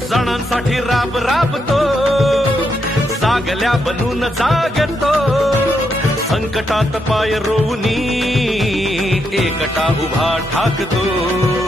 जणांसाठी राब राबतो, जागल्या बनून जागतो, संकटात पाय रोवनी एकटा उभा ठाकतो.